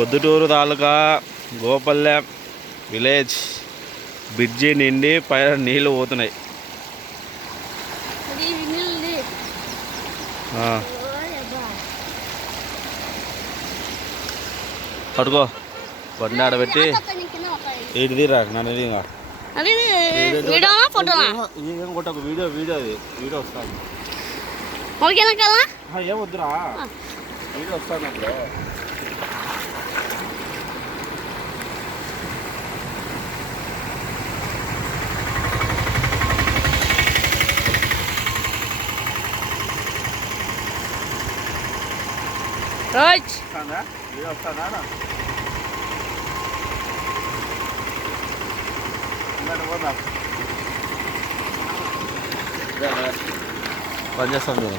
పొద్దుటూరు తాలూకా గోపల్లె village bridge నిండి పైన నీళ్ళు పోతున్నాయి. పట్టుకో బండి ఆడబెట్టి ఇటు తీరాక నన్ను కొట్టకు వీడియో అది వీడియో వస్తాను. ఏం వద్దురా వీడియో వస్తాను అప్పుడు. వీడియో వస్తానా పని చేస్తాను.